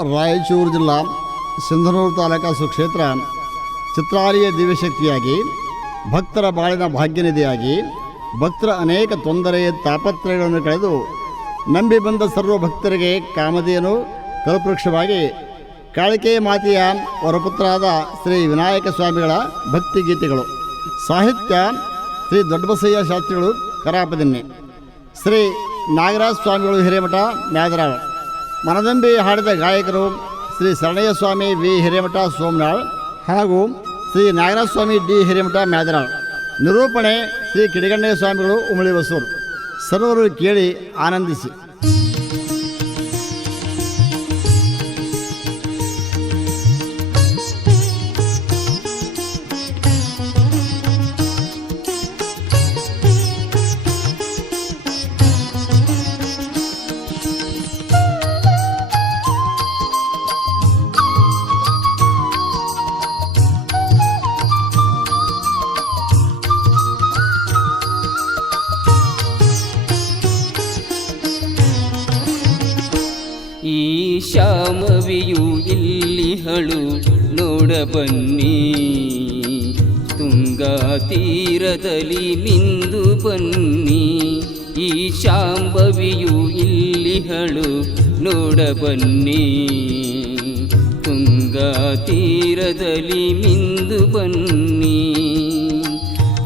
ರಾಯಚೂರು ಜಿಲ್ಲಾ ಸಿಂಧನೂರು ತಾಲೂಕಾ ಸುಕ್ಷೇತ್ರ ಚಿತ್ರಾಲಯ ದಿವ್ಯಶಕ್ತಿಯಾಗಿ, ಭಕ್ತರ ಬಾಳಿನ ಭಾಗ್ಯನಿಧಿಯಾಗಿ, ಭಕ್ತರ ಅನೇಕ ತೊಂದರೆ, ತಾಪತ್ರಯಗಳನ್ನು ಕಳೆದು ನಂಬಿ ಬಂದ ಸರ್ವ ಭಕ್ತರಿಗೆ ಕಾಮಧೇನು ಕಲ್ಪವೃಕ್ಷವಾಗಿ ಕಾಳಿಕೆ ಮಾತೆಯ ವರಪುತ್ರರಾದ ಶ್ರೀ ವಿನಾಯಕ ಸ್ವಾಮಿಗಳ ಭಕ್ತಿ ಗೀತೆಗಳು, ಸಾಹಿತ್ಯ ಶ್ರೀ ದೊಡ್ಡಬಸಯ್ಯ ಶಾಸ್ತ್ರಿಗಳು ಕರಾಪದಿನ್ನೆ, ಶ್ರೀ ನಾಗರಾಜ ಸ್ವಾಮಿಗಳು ಹಿರೇಮಠ ಮ್ಯಾದರಾಳ್ ಮನದಂಬಿ ಹಾಡಿದ ಗಾಯಕರು ಶ್ರೀ ಶರಣಯ್ಯ ಸ್ವಾಮಿ ವಿ. ಹಿರೇಮಠ ಸೋಮನಾಳ್ ಹಾಗೂ ಶ್ರೀ ನಾಗರಾಜ ಸ್ವಾಮಿ ಡಿ. ಹಿರೇಮಠ ಮ್ಯಾದರಾಳ್. ನಿರೂಪಣೆ ಶ್ರೀ ಕಿಡಿಗಣ್ಣಯ್ಯ ಸ್ವಾಮಿಗಳು ಉಮಳಿ ಬಸೂರು. ಸರ್ವರು ಕೇಳಿ ಆನಂದಿಸಿ. ಶಾಮವಿಯು ಇಲ್ಲಿಹಳು ನೋಡ ಬನ್ನಿ. ತುಂಗಾ ತೀರದಲ್ಲಿ ಮಿಂದು ಬನ್ನಿ. ಈ ಶಾಂಭವಿಯು ಇಲ್ಲಿಹಳು ನೋಡ ಬನ್ನಿ. ತುಂಗಾ ತೀರದಲ್ಲಿ ಮಿಂದು ಬನ್ನಿ.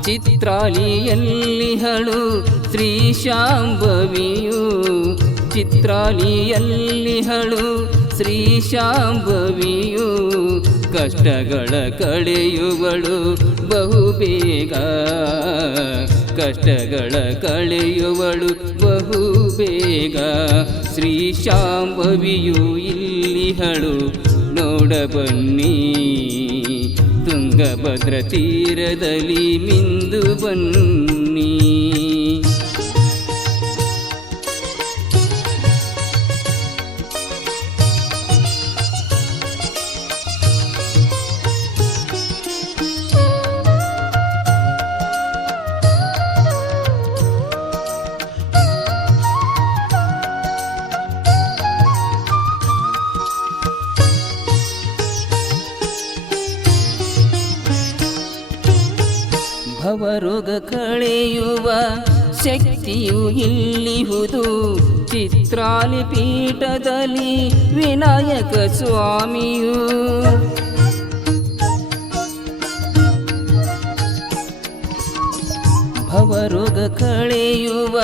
ಚಿತ್ರಾಲಿಯಲ್ಲಿಹಳು ಶ್ರೀ ಶಾಂಭವಿಯು ಚಿತ್ರಾಲಿಯಲ್ಲಿಹಳು ಶ್ರೀ ಶಾಂಭವಿಯು ಕಷ್ಟಗಳ ಕಳೆಯುವಳು ಬಹುಬೇಗ. ಕಷ್ಟಗಳ ಕಳೆಯುವಳು ಬಹು ಬೇಗ ಶ್ರೀ ಶಾಂಭವಿಯು ಇಲ್ಲಿಹಳು ನೋಡಬನ್ನಿ. ತುಂಗಭದ್ರ ತೀರದಲ್ಲಿ ಮಿಂದು ಬನ್ನಿ. ಭವರೋಗ ಕಳೆಯುವ ಶಕ್ತಿಯು ಇಲ್ಲಿಹುದು. ಚಿತ್ರಾಲಿ ಪೀಠದಲ್ಲಿ ವಿನಾಯಕ ಸ್ವಾಮಿಯು. ಭವರೋಗ ಕಳೆಯುವ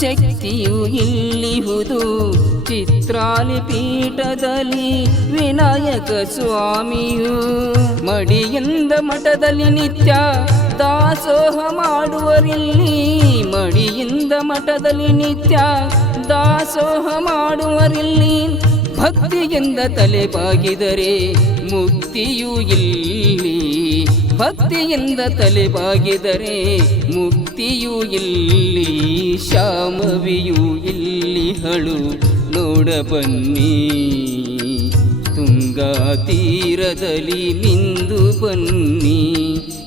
ಶಕ್ತಿಯು ಇಲ್ಲಿಹುದು. ಚಿತ್ರಾಲಿ ಪೀಠದಲ್ಲಿ ವಿನಾಯಕ ಸ್ವಾಮಿಯು. ಮಡಿಯಿಂದ ಮಠದಲ್ಲಿ ನಿತ್ಯ ದಾಸೋಹ ಮಾಡುವರಿಲ್ಲಿ ಮಡಿಯಿಂದ ಮಠದಲ್ಲಿ ನಿತ್ಯ ದಾಸೋಹ ಮಾಡುವರಿಲ್ಲಿ ಭಕ್ತಿಯಿಂದ ತಲೆ ಬಾಗಿದರೆ ಮುಕ್ತಿಯು ಇಲ್ಲಿ. ಭಕ್ತಿಯಿಂದ ತಲೆ ಬಾಗಿದರೆ ಮುಕ್ತಿಯು ಇಲ್ಲಿ. ಶಾಮವಿಯು ಇಲ್ಲಿ ಹಳು ನೋಡ ಬನ್ನಿ. ತುಂಗಾ ತೀರದಲ್ಲಿ ಮಿಂದು ಬನ್ನಿ.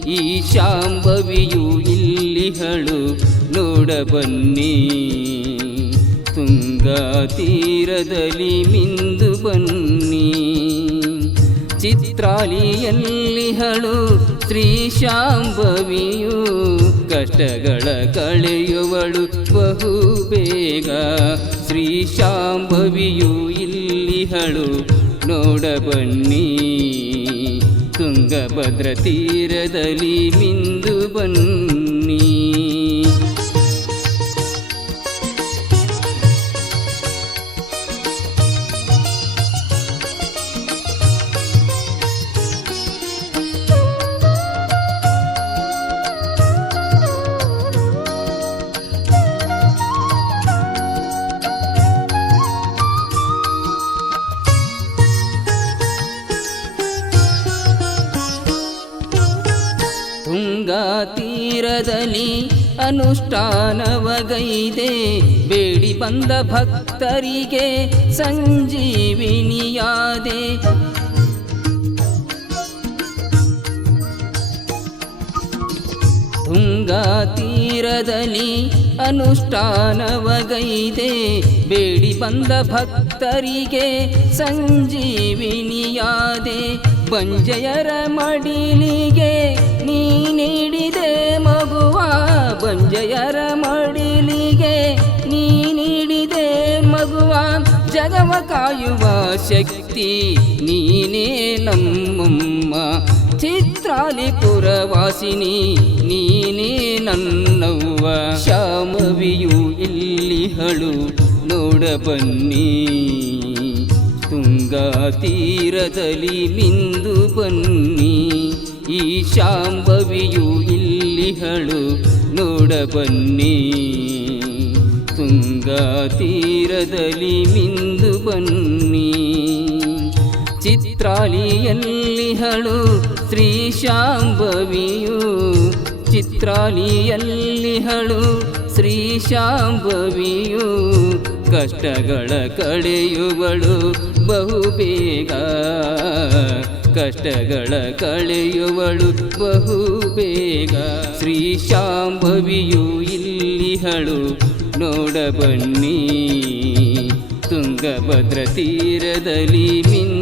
ಈ ಶಾಂಭವಿಯು ಇಲ್ಲಿ ಹಳು ನೋಡಬನ್ನಿ ತುಂಗಾ ತೀರದಲ್ಲಿ ಮಿಂದು ಬನ್ನಿ. ಚಿತ್ರಾಲಿಯಲ್ಲಿ ಹಳು, ಶ್ರೀ ಶಾಂಭವಿಯು ಕಷ್ಟಗಳ ಕಳೆಯುವಳು ಬಹು ಬೇಗ ಶ್ರೀ ಶಾಂಭವಿಯು ಇಲ್ಲಿ ಹಳು, ನೋಡ ಬನ್ನಿ. ತುಂಗಭದ್ರ ತೀರದಲ್ಲಿ ಮಿಂದು ಬನ್ನಿ ತೀರದಲ್ಲಿ ಅನುಷ್ಠಾನವಗೈದೆ ಬೇಡಿ ಬಂದ ಭಕ್ತರಿಗೆ ಸಂಜೀವಿನಿಯಾದೆ ತುಂಗಾ ತೀರದಲ್ಲಿ ಅನುಷ್ಠಾನವಗೈದೆ ಬೇಡಿ ಬಂದ ಭಕ್ತರಿಗೆ ಸಂಜೀವಿನಿಯಾದೆ ಬಂಜೆಯರ ಮಡಿಲಿಗೆ ನೀ ನೀಡಿದೆ ಮಗುವ. ಬಂಜೆಯರ ಮಡಿಲಿಗೆ ನೀ ನೀಡಿದೆ ಮಗುವ. ಜಗವ ಕಾಯುವ ಶಕ್ತಿ ನೀನೇ ನಮ್ಮಮ್ಮ. ಚಿತ್ರಾಲಿಪುರವಾಸಿನಿ ನೀನೇ ನನ್ನವ್ವ. ಶಾಮವಿಯು ಇಲ್ಲಿಹಳು ನೋಡ ಬನ್ನಿ. ತುಂಗಾ ತೀರದಲ್ಲಿ ಮಿಂದು ಬನ್ನಿ. ಈ ಶಾಂಭವಿಯು ಇಲ್ಲಿಹಳು ನೋಡ ಬನ್ನಿ. ತುಂಗಾ ತೀರದಲ್ಲಿ ಮಿಂದು ಬನ್ನಿ ಚಿತ್ರಾಲಿಯಲ್ಲಿಹಳು ಶ್ರೀ ಶಾಂಭವಿಯು ಚಿತ್ರಾಲಿಯಲ್ಲಿಹಳು ಶ್ರೀ ಶಾಂಭವಿಯು ಕಷ್ಟಗಳ ಕಳೆಯುವಳು ಬಹು ಬೇಗ ಕಷ್ಟಗಳ ಕಳೆಯುವಳು ಬಹು ಬೇಗ ಶ್ರೀ ಶಾಂಭವಿಯು ಇಲ್ಲಿಹಳು ನೋಡಬನ್ನಿ ತುಂಗಭದ್ರ ತೀರದಲ್ಲಿ ಮಿಂದು